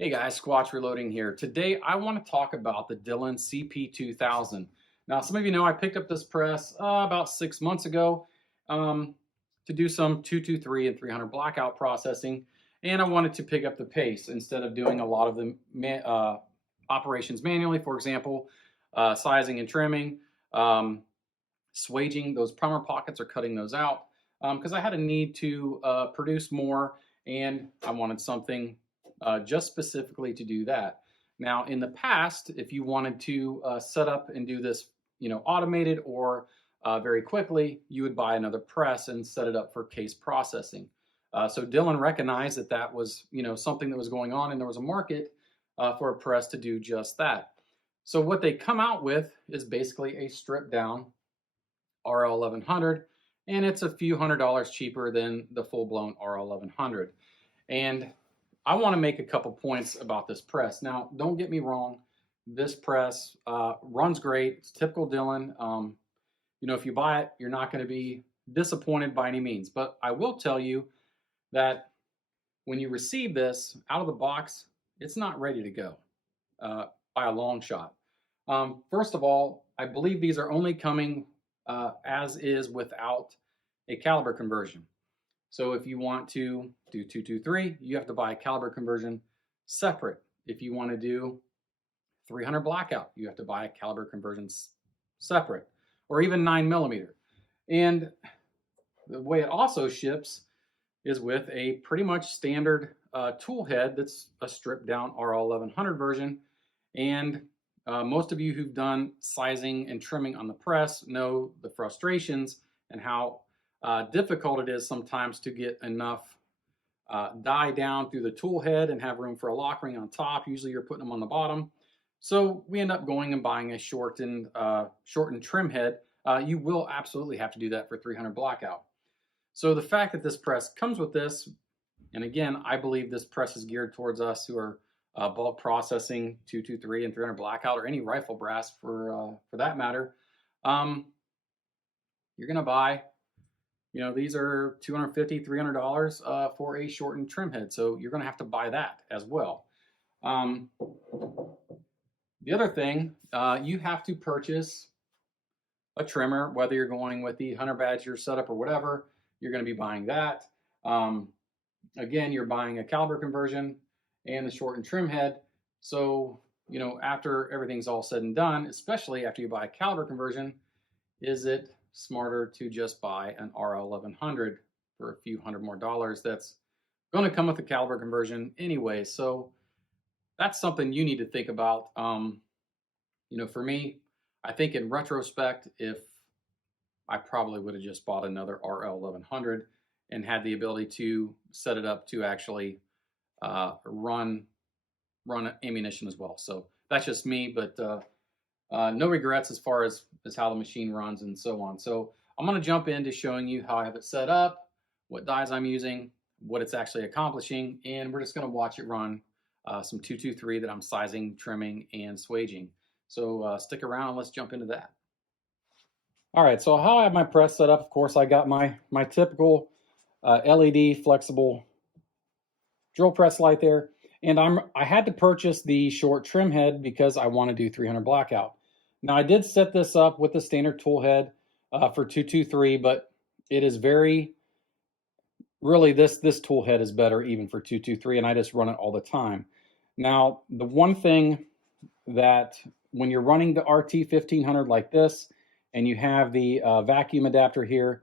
Hey guys, Squatch Reloading here. Today I want to talk about the Dillon CP2000. Now, some of you know I picked up this press about 6 months ago to do some 223 and 300 blackout processing, and I wanted to pick up the pace instead of doing a lot of the operations manually. For example, sizing and trimming, swaging. Those primer pockets are cutting those out because I had a need to produce more, and I wanted something just specifically to do that. Now, in the past, if you wanted to set up and do this, automated or very quickly, you would buy another press and set it up for case processing. So Dillon recognized that that was, something that was going on, and there was a market for a press to do just that. So what they come out with is basically a stripped down RL 1100, and it's a few $100s cheaper than the full-blown RL 1100. And I want to make a couple points about this press. Now, don't get me wrong, this press runs great. It's typical Dillon. If you buy it, you're not going to be disappointed by any means. But I will tell you that when you receive this out of the box, it's not ready to go by a long shot. First of all, I believe these are only coming as is without a caliber conversion. So if you want to do 223, you have to buy a caliber conversion separate. If you want to do 300 blackout, you have to buy a caliber conversion separate, or even 9mm. And the way it also ships is with a pretty much standard tool head that's a stripped down RL 1100 version. And most of you who've done sizing and trimming on the press know the frustrations and how difficult it is sometimes to get enough die down through the tool head and have room for a lock ring on top. Usually you're putting them on the bottom. So we end up going and buying a shortened trim head. You will absolutely have to do that for 300 blackout. So the fact that this press comes with this, and again, I believe this press is geared towards us who are bulk processing 223 and 300 blackout, or any rifle brass for that matter. You're going to buy, these are $250, $300 for a shortened trim head. So you're going to have to buy that as well. The other thing, you have to purchase a trimmer, whether you're going with the Hunter Badger setup or whatever, you're going to be buying that. Again, you're buying a caliber conversion and the shortened trim head. So, after everything's all said and done, especially after you buy a caliber conversion, is it smarter to just buy an RL 1100 for a few $100 more? That's going to come with a caliber conversion anyway. So that's something you need to think about. For me, I think in retrospect, if I probably would have just bought another RL 1100 and had the ability to set it up to actually run ammunition as well. So that's just me, but no regrets as far as how the machine runs and so on. So I'm going to jump into showing you how I have it set up, what dies I'm using, what it's actually accomplishing, and we're just going to watch it run some 223 that I'm sizing, trimming, and swaging. So stick around and let's jump into that. All right, so how I have my press set up, of course, I got my typical LED flexible drill press light there. And I had to purchase the short trim head because I want to do 300 blackout. Now I did set this up with the standard tool head for 223, but it is really this tool head is better even for 223, and I just run it all the time. Now the one thing that when you're running the RT 1500 like this, and you have the vacuum adapter here,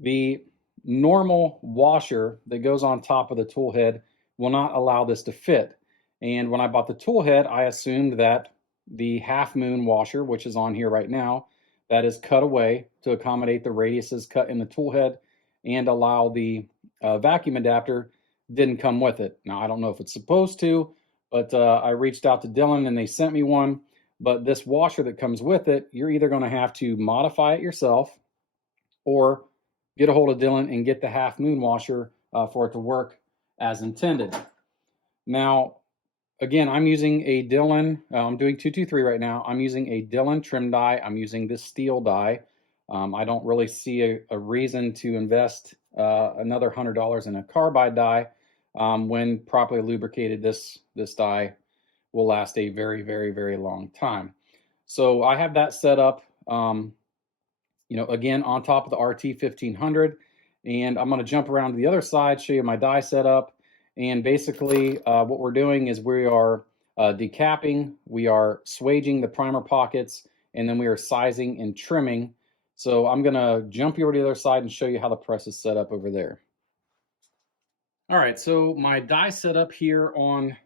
the normal washer that goes on top of the tool head will not allow this to fit. And when I bought the tool head, I assumed that the half moon washer, which is on here right now, that is cut away to accommodate the radiuses cut in the tool head and allow the vacuum adapter, didn't come with it. Now, I don't know if it's supposed to, but I reached out to Dillon and they sent me one. But this washer that comes with it, you're either going to have to modify it yourself or get a hold of Dillon and get the half moon washer for it to work as intended. Now, again, I'm using a Dillon, I'm doing 223 right now. I'm using a Dillon trim die. I'm using this steel die. I don't really see a reason to invest another $100 in a carbide die When properly lubricated, this die will last a very, very, very long time. So I have that set up, again, on top of the RT1500. And I'm going to jump around to the other side, show you my die setup. And basically what we're doing is we are decapping, we are swaging the primer pockets, and then we are sizing and trimming. So I'm going to jump over to the other side and show you how the press is set up over there. All right, so my die setup here on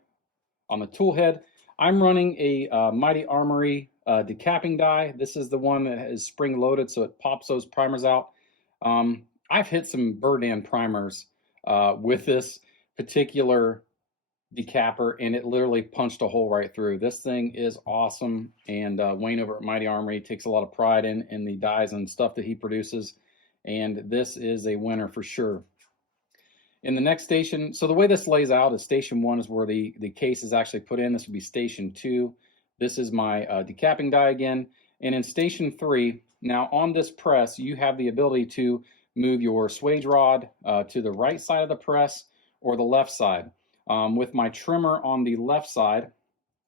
the tool head, I'm running a Mighty Armory decapping die. This is the one that is spring loaded, so it pops those primers out. I've hit some Burdan primers with this particular decapper, and it literally punched a hole right through. This thing is awesome, and Wayne over at Mighty Armory takes a lot of pride in the dies and stuff that he produces, and this is a winner for sure. In the next station, so the way this lays out is station 1 is where the case is actually put in. This would be station 2. This is my decapping die again. And in station 3, now on this press, you have the ability to move your swage rod to the right side of the press or the left side. With my trimmer on the left side,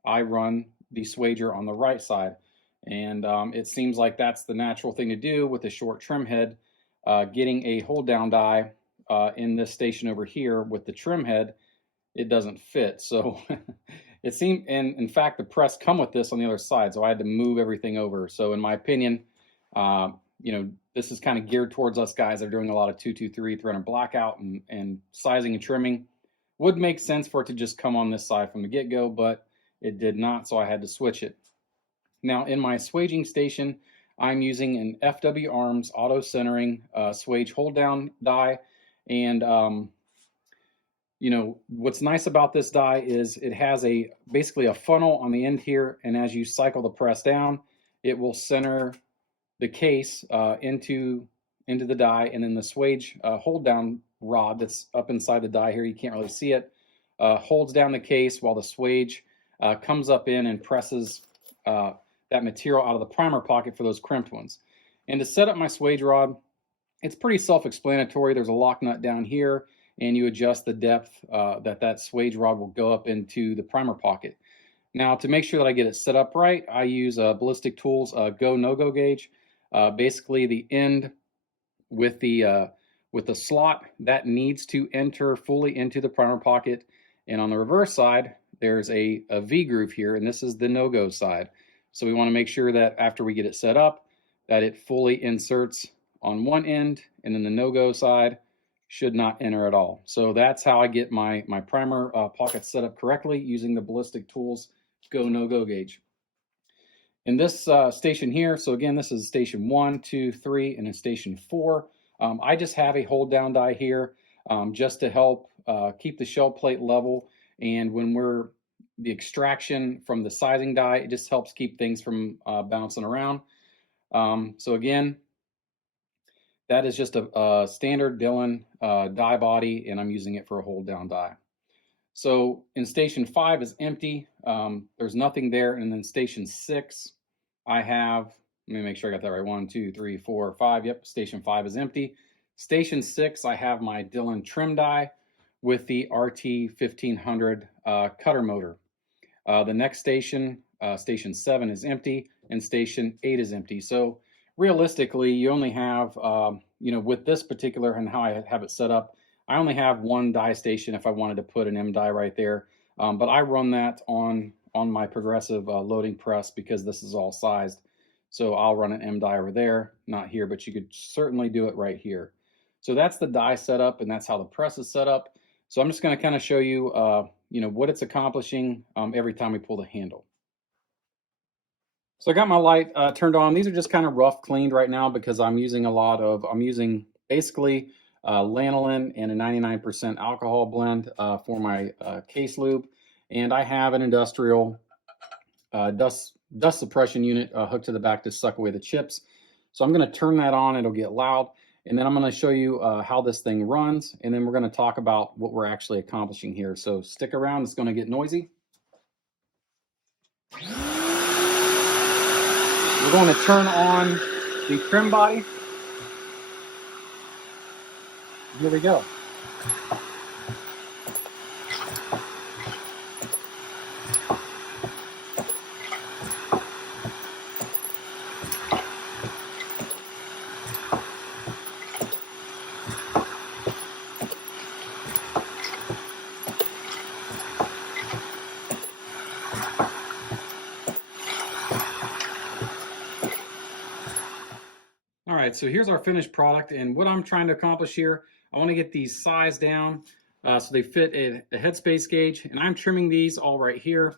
I run the swager on the right side. And it seems like that's the natural thing to do with a short trim head. Getting a hold down die in this station over here with the trim head, it doesn't fit. So it seemed, and in fact, the press come with this on the other side, so I had to move everything over. So in my opinion, this is kind of geared towards us guys that are doing a lot of 223 thread and blackout and sizing and trimming. Would make sense for it to just come on this side from the get-go, but it did not, so I had to switch it. Now in my swaging station, I'm using an FW Arms auto centering swage hold down die. And what's nice about this die is it has basically a funnel on the end here, and as you cycle the press down, it will center the case into the die, and then the swage hold down rod that's up inside the die here, you can't really see it, holds down the case while the swage comes up in and presses that material out of the primer pocket for those crimped ones. And to set up my swage rod, it's pretty self-explanatory. There's a lock nut down here, and you adjust the depth that swage rod will go up into the primer pocket. Now, to make sure that I get it set up right, I use Ballistic Tools go no-go gauge. Basically, the end with the slot that needs to enter fully into the primer pocket, and on the reverse side, there's a V groove here, and this is the no-go side. So we want to make sure that after we get it set up, that it fully inserts on one end, and then the no-go side should not enter at all. So that's how I get my primer pocket set up correctly using the Ballistic Tools go no-go gauge. In this station here, so again, this is station 1, 2, 3, and in station 4, I just have a hold down die here just to help keep the shell plate level, and when the extraction from the sizing die, it just helps keep things from bouncing around. So again, that is just a standard Dillon die body, and I'm using it for a hold down die. So in station 5 is empty. There's nothing there. And then station 6, I have, let me make sure I got that right. 1, 2, 3, 4, 5. Yep, station 5 is empty. Station 6, I have my Dillon trim die with the RT1500 cutter motor. The next station, station 7 is empty, and station 8 is empty. So realistically, you only have, with this particular and how I have it set up, I only have one die station if I wanted to put an M die right there. But I run that on my progressive loading press because this is all sized. So I'll run an M die over there, not here, but you could certainly do it right here. So that's the die setup, and that's how the press is set up. So I'm just going to kind of show you, what it's accomplishing every time we pull the handle. So I got my light turned on. These are just kind of rough cleaned right now because I'm using basically lanolin and a 99% alcohol blend for my case lube. And I have an industrial dust suppression unit hooked to the back to suck away the chips. So I'm going to turn that on. It'll get loud. And then I'm going to show you how this thing runs. And then we're going to talk about what we're actually accomplishing here. So stick around. It's going to get noisy. We're going to turn on the trim body. Here we go. right, so here's our finished product, and what I'm trying to accomplish here, I want to get these sized down so they fit a headspace gauge, and I'm trimming these all right here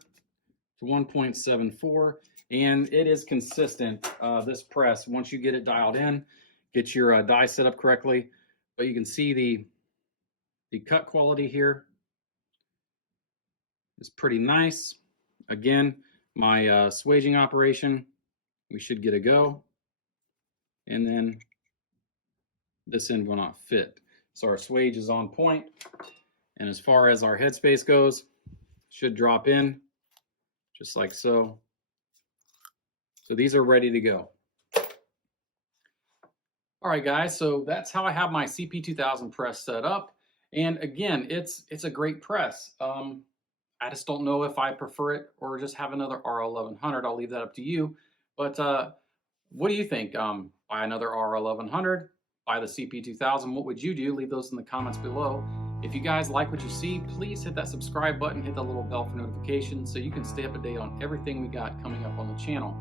to 1.74, and it is consistent, this press, once you get it dialed in, get your die set up correctly. But you can see the cut quality here is pretty nice. Again, my swaging operation, we should get a go. And then this end will not fit. So our swage is on point. And as far as our headspace goes, should drop in just like so. So these are ready to go. All right, guys, so that's how I have my CP2000 press set up. And again, it's a great press. I just don't know if I prefer it or just have another R1100. I'll leave that up to you. But what do you think? Buy another R1100, buy the CP2000. What would you do? Leave those in the comments below. If you guys like what you see, please hit that subscribe button, hit that little bell for notifications so you can stay up to date on everything we got coming up on the channel.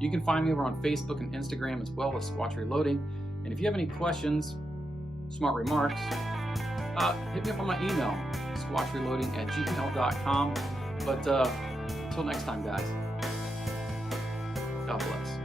You can find me over on Facebook and Instagram as well as Squatch Reloading. And if you have any questions, smart remarks, hit me up on my email, squatchreloading@gmail.com. But until next time, guys, God bless.